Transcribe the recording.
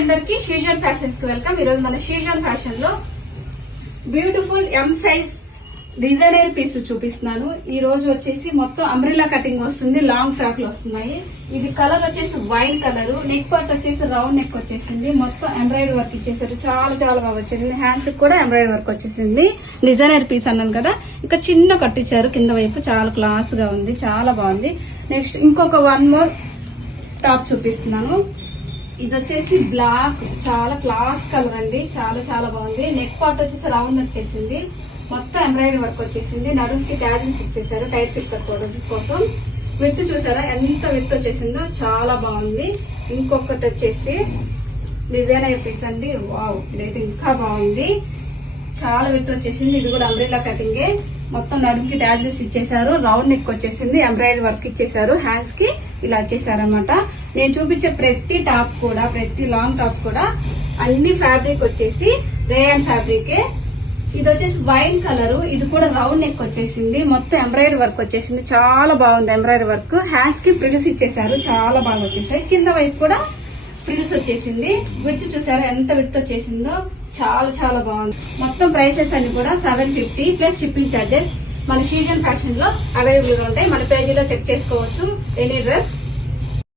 అందరికి షీజన్ ఫ్యాషన్స్ కి వెల్కమ్. ఈ రోజు మన షీజన్ ఫ్యాషన్ లో beautiful M size designer piece చూపిస్తున్నాను. ఈ రోజు వచ్చేసి మొత్తం అంబ్రిల్లా కటింగ్ వస్తుంది, లాంగ్ ఫ్రాక్ లు వస్తున్నాయి. ఇది కలర్ వచ్చేసి వైన్ కలర్, నెక్ పార్ట్ వచ్చేసి రౌండ్ నెక్ వచ్చేసింది, మొత్తం ఎంబ్రాయిడరీ వర్క్ ఇచ్చేసారు. చాలా చాలా బాగా వచ్చింది. హ్యాండ్స్ కూడా ఎంబ్రాయిడరీ వర్క్ వచ్చేసింది. డిజైనర్ పీస్ అన్నాను కదా, ఇక చిన్న కట్టించారు కింద వైపు, చాలా క్లాస్ గా ఉంది, చాలా బాగుంది. నెక్స్ట్ ఇంకొక వన్ మోర్ టాప్ చూపిస్తున్నాను. ఇది వచ్చేసి బ్లాక్, చాలా క్లాస్ కలర్ అండి, చాలా చాలా బాగుంది. నెక్ పార్ట్ వచ్చేసి రౌండ్ వచ్చేసింది, మొత్తం ఎంబ్రాయిడరీ వర్క్ వచ్చేసింది. నడుముకి ట్యాజిల్స్ ఇచ్చేసారు టైట్ ఫిట్ కోసం. విత్ చూసారా ఎంత విత్ వచ్చేసిందో, చాలా బాగుంది. ఇంకొకటి వచ్చేసి డిజైనర్ పీస్ అండి, వావ్ ఇదైతే ఇంకా బాగుంది, చాలా విత్ వచ్చేసింది. ఇది కూడా అంబ్రెల్లా కటింగే, మొత్తం నడుముకి ట్యాజిల్స్ ఇచ్చేసారు, రౌండ్ నెక్ వచ్చేసింది, ఎంబ్రాయిడరీ వర్క్ ఇచ్చేసారు, హ్యాండ్స్ కి ఇలా వచ్చేసారనమాట. నేను చూపించే ప్రతి టాప్ కూడా, ప్రతి లాంగ్ టాప్ కూడా అన్ని ఫ్యాబ్రిక్ వచ్చేసి రేయన్ ఫ్యాబ్రికే. ఇది వచ్చేసి వైన్ కలర్, ఇది కూడా రౌండ్ నెక్ వచ్చేసింది, మొత్తం ఎంబ్రాయిడరీ వర్క్ వచ్చేసింది, చాలా బాగుంది ఎంబ్రాయిడరీ వర్క్. హ్యాండ్స్ కి ప్రిల్స్ ఇచ్చేసారు, చాలా బాగా వచ్చేసాయి. కింద వైపు కూడా ప్రిల్స్ వచ్చేసింది. విడ్త్ చూసారా ఎంత విడ్త్ వచ్చేసిందో, చాలా చాలా బాగుంది. మొత్తం ప్రైసెస్ అన్ని కూడా 750 ప్లస్ షిప్పింగ్ చార్జెస్ మన షీజన్ ఫ్యాషన్ లో అవైలబుల్ గా ఉంటాయి. మన పేజీలో చెక్ చేసుకోవచ్చు ఎనీ డ్రెస్.